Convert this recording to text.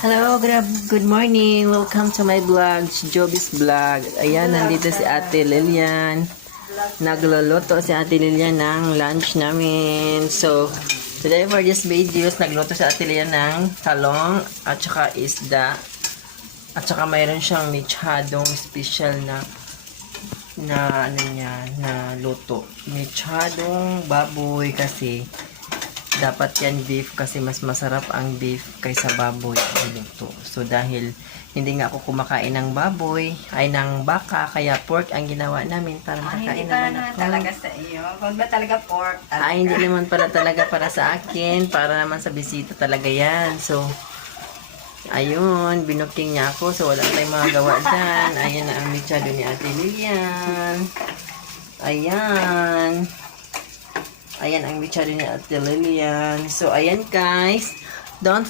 Hello, good morning. Welcome to my vlog, Joby's Vlog. Ayan, nandito si Ate Lilian. Nagluluto si Ate Lilian ng lunch namin. So, today for this videos, nagluto si Ate Lilian ng talong at saka isda. At saka mayroon siyang mechadong special na luto. Mechadong baboy kasi dapat yan beef kasi mas masarap ang beef kaysa baboy ang luto. So dahil hindi nga ako kumakain ng baboy, ay ng baka, kaya pork ang ginawa namin para makakain naman ako. Talaga sa iyo. Kung ba talaga pork? Ay, hindi naman pala talaga para sa akin, para naman sa bisita talaga yan. So, ayun, binuking niya ako. So, wala tayong mga gawa dyan. Ayan na ang mechado ni Ate Lilian. Ayan. Ayan ang mechado ni Ate Lilian. So, ayan guys. Don't